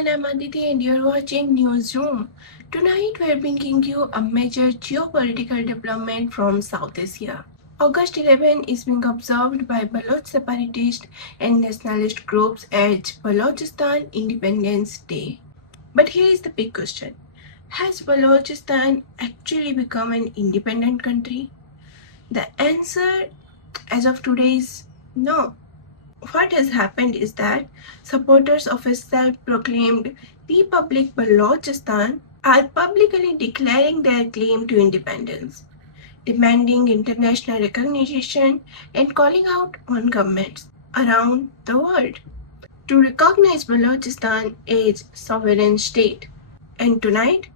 everyone, I'm Aditi and you're watching Newsroom. Tonight we're bringing you a major geopolitical development from South Asia. August 11 is being observed by Baloch separatist and nationalist groups as Baluchistan Independence Day. But here is the big question. Has Balochistan actually become an independent country? The answer as of today is no. What has happened is that supporters of a self-proclaimed Republic Balochistan are publicly declaring their claim to independence, demanding international recognition and calling out on governments around the world to recognize Balochistan as sovereign state. And tonight,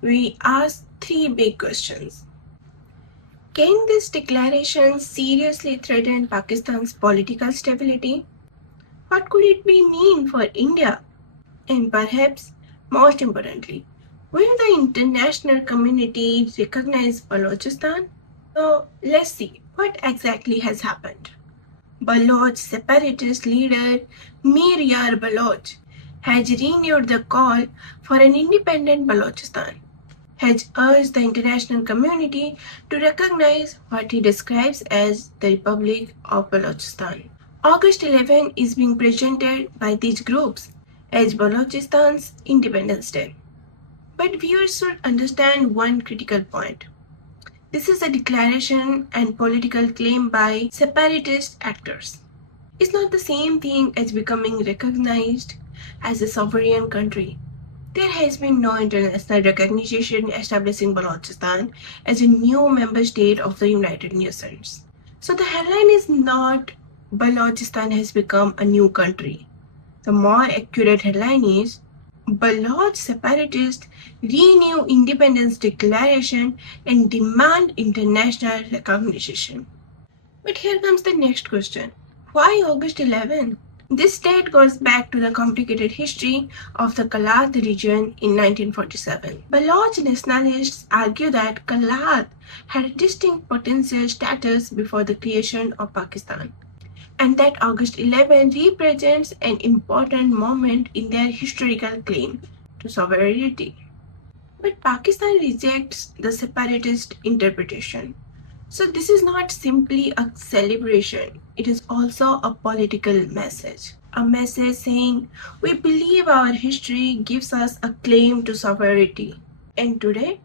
we ask three big questions. Can this declaration seriously threaten Pakistan's political stability? What could it mean for India? And perhaps most importantly, will the international community recognize Balochistan? So let's see what exactly has happened. Baloch separatist leader Mir Yar Baloch has renewed the call for an independent Balochistan, has urged the international community to recognize what he describes as the Republic of Balochistan. August 11 is being presented by these groups as Baluchistan's Independence Day. But viewers should understand one critical point. This is a declaration and political claim by separatist actors. It's not the same thing as becoming recognized as a sovereign country. There has been no international recognition establishing Balochistan as a new member state of the United Nations. So the headline is not Balochistan has become a new country. The more accurate headline is Baloch separatists renew independence declaration and demand international recognition. But here comes the next question. Why August 11? This date goes back to the complicated history of the Kalat region in 1947. Baloch nationalists argue that Kalat had a distinct potential status before the creation of Pakistan, and that August 11 represents an important moment in their historical claim to sovereignty. But Pakistan rejects the separatist interpretation. So this is not simply a celebration, it is also a political message. A message saying, we believe our history gives us a claim to sovereignty. And today,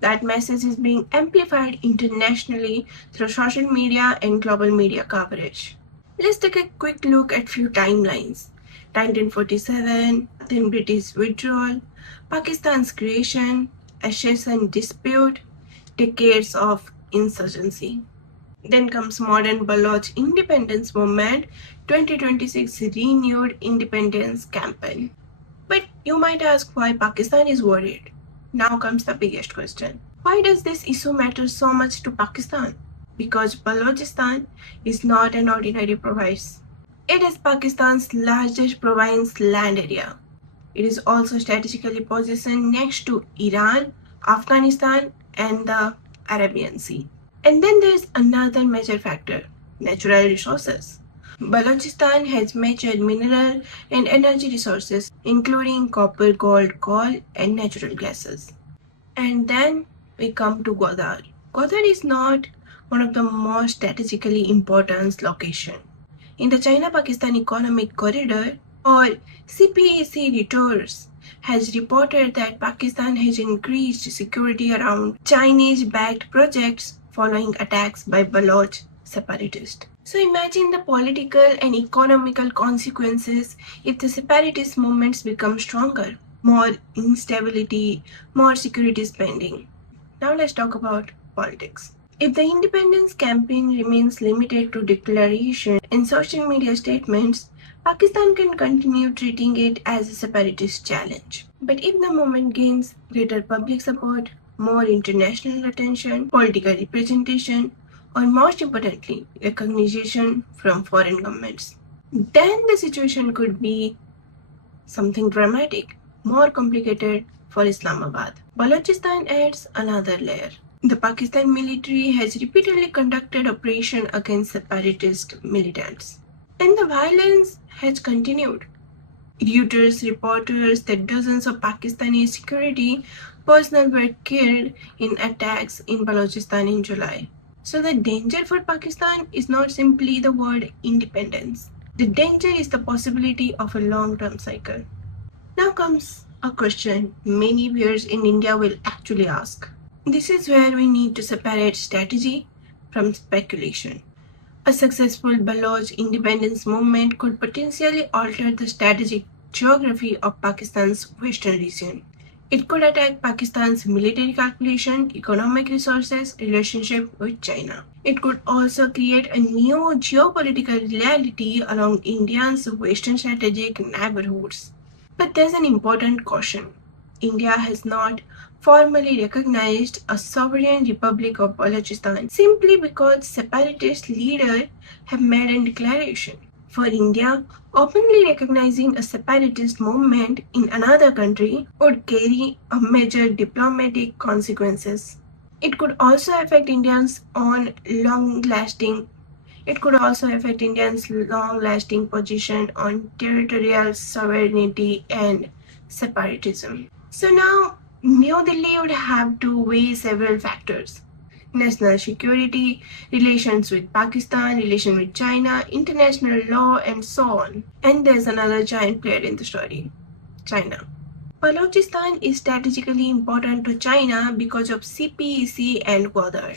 that message is being amplified internationally through social media and global media coverage. Let's take a quick look at few timelines. 1947, then British withdrawal, Pakistan's creation, accession dispute, decades of insurgency. Then comes modern Baloch independence movement, 2026 renewed independence campaign. But you might ask why Pakistan is worried. Now comes the biggest question. Why does this issue matter so much to Pakistan? Because Balochistan is not an ordinary province. It is Pakistan's largest province land area. It is also strategically positioned next to Iran, Afghanistan, and the Arabian Sea. And then there is another major factor, natural resources. Balochistan has major mineral and energy resources, including copper, gold, coal, and natural gases. And then we come to Gwadar. Gwadar is not one of the most strategically important locations. In the China-Pakistan Economic Corridor, or CPEC reports, has reported that Pakistan has increased security around Chinese-backed projects following attacks by Baloch separatists. So imagine the political and economical consequences if the separatist movements become stronger, more instability, more security spending. Now let's talk about politics. If the independence campaign remains limited to declaration and social media statements, Pakistan can continue treating it as a separatist challenge. But if the movement gains greater public support, more international attention, political representation, or most importantly, recognition from foreign governments, then the situation could be something dramatic, more complicated for Islamabad. Balochistan adds another layer. The Pakistan military has repeatedly conducted operations against separatist militants, and the violence has continued. Reuters reports that dozens of Pakistani security personnel were killed in attacks in Baluchistan in July. So the danger for Pakistan is not simply the word independence. The danger is the possibility of a long-term cycle. Now comes a question many viewers in India will actually ask. This is where we need to separate strategy from speculation. A successful Baloch independence movement could potentially alter the strategic geography of Pakistan's western region. It could attack Pakistan's military calculation, economic resources, relationship with China. It could also create a new geopolitical reality along India's western strategic neighborhoods. But there's an important caution. India has not formally recognized a sovereign republic of Balochistan simply because separatist leaders have made a declaration. For India, openly recognizing a separatist movement in another country would carry a major diplomatic consequences. It could also affect Indians on long-lasting it could also affect India's long-lasting position on territorial sovereignty and separatism. So now, New Delhi would have to weigh several factors: national security, relations with Pakistan, relation with China, international law, and so on. And there's another giant player in the story: China. Balochistan is strategically important to China because of CPEC and Gwadar.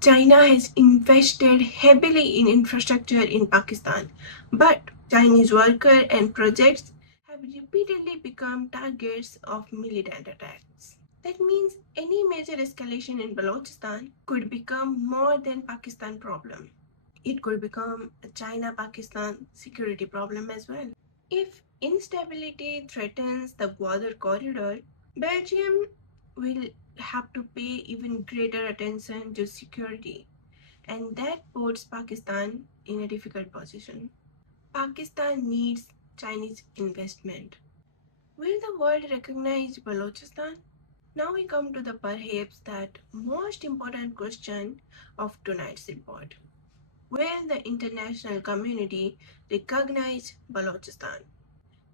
China has invested heavily in infrastructure in Pakistan, but Chinese workers and projects have repeatedly become targets of militant attacks. That means any major escalation in Balochistan could become more than Pakistan problem. It could become a China-Pakistan security problem as well. If instability threatens the Gwadar corridor, Belgium will have to pay even greater attention to security, and that puts Pakistan in a difficult position. Pakistan needs Chinese investment. Will the world recognize Balochistan? Now we come to the perhaps that most important question of tonight's report. Will the international community recognize Balochistan?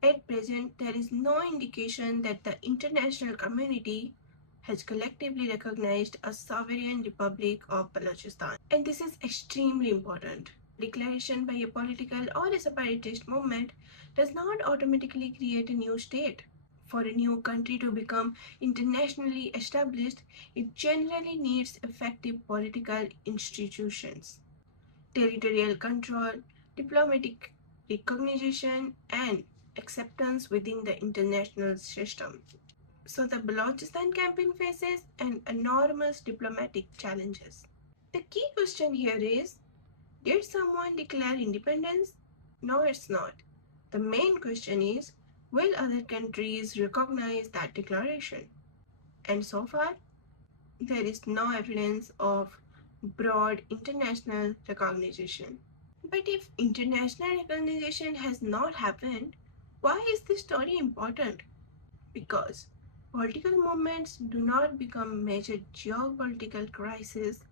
At present, there is no indication that the international community has collectively recognized a sovereign republic of Balochistan. And this is extremely important. Declaration by a political or a separatist movement does not automatically create a new state. For a new country to become internationally established, it generally needs effective political institutions, territorial control, diplomatic recognition, and acceptance within the international system. So the Balochistan campaign faces an enormous diplomatic challenges. The key question here is, did someone declare independence? No, it's not. The main question is, will other countries recognize that declaration? And so far, there is no evidence of broad international recognition. But if international recognition has not happened, why is this story important? Because political movements do not become major geopolitical crises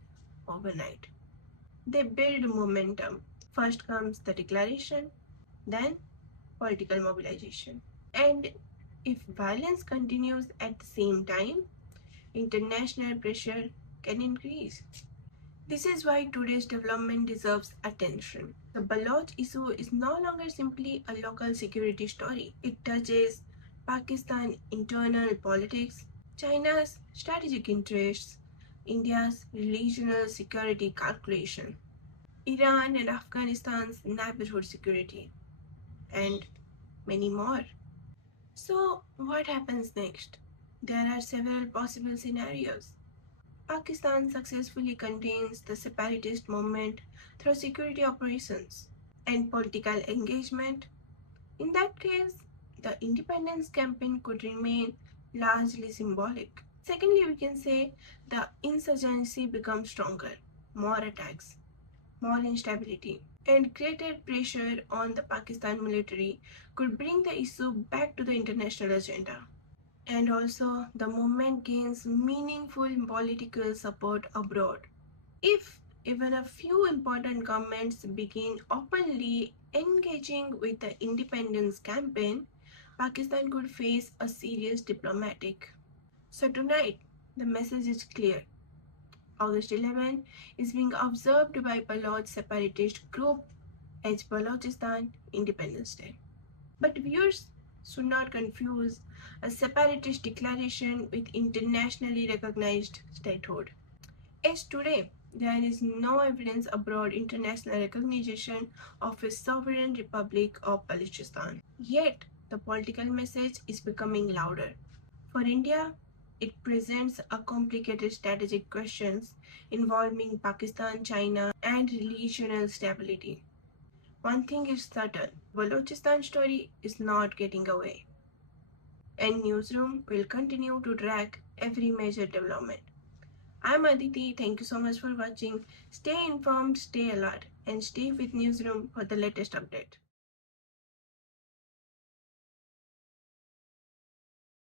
overnight. They build momentum. First comes the declaration, then political mobilization. And if violence continues at the same time, international pressure can increase. This is why today's development deserves attention. The Baloch issue is no longer simply a local security story. It touches Pakistan's internal politics, China's strategic interests, India's regional security calculation, Iran and Afghanistan's neighborhood security, and many more. So, what happens next? There are several possible scenarios. Pakistan successfully contains the separatist movement through security operations and political engagement. In that case, the independence campaign could remain largely symbolic. Secondly, we can say the insurgency becomes stronger, more attacks, more instability, and greater pressure on the Pakistan military could bring the issue back to the international agenda. And also, the movement gains meaningful political support abroad. If even a few important governments begin openly engaging with the independence campaign, Pakistan could face a serious diplomatic. So tonight, the message is clear. August 11 is being observed by Baloch separatist group as Baluchistan Independence Day. But viewers should not confuse a separatist declaration with internationally recognized statehood. As today, there is no evidence abroad international recognition of a sovereign republic of Baluchistan. Yet, the political message is becoming louder. For India, it presents a complicated strategic questions involving Pakistan, China, and regional stability. One thing is certain, Balochistan story is not getting away, and Newsroom will continue to track every major development. I'm Aditi. Thank you so much for watching. Stay informed, stay alert, and stay with Newsroom for the latest update.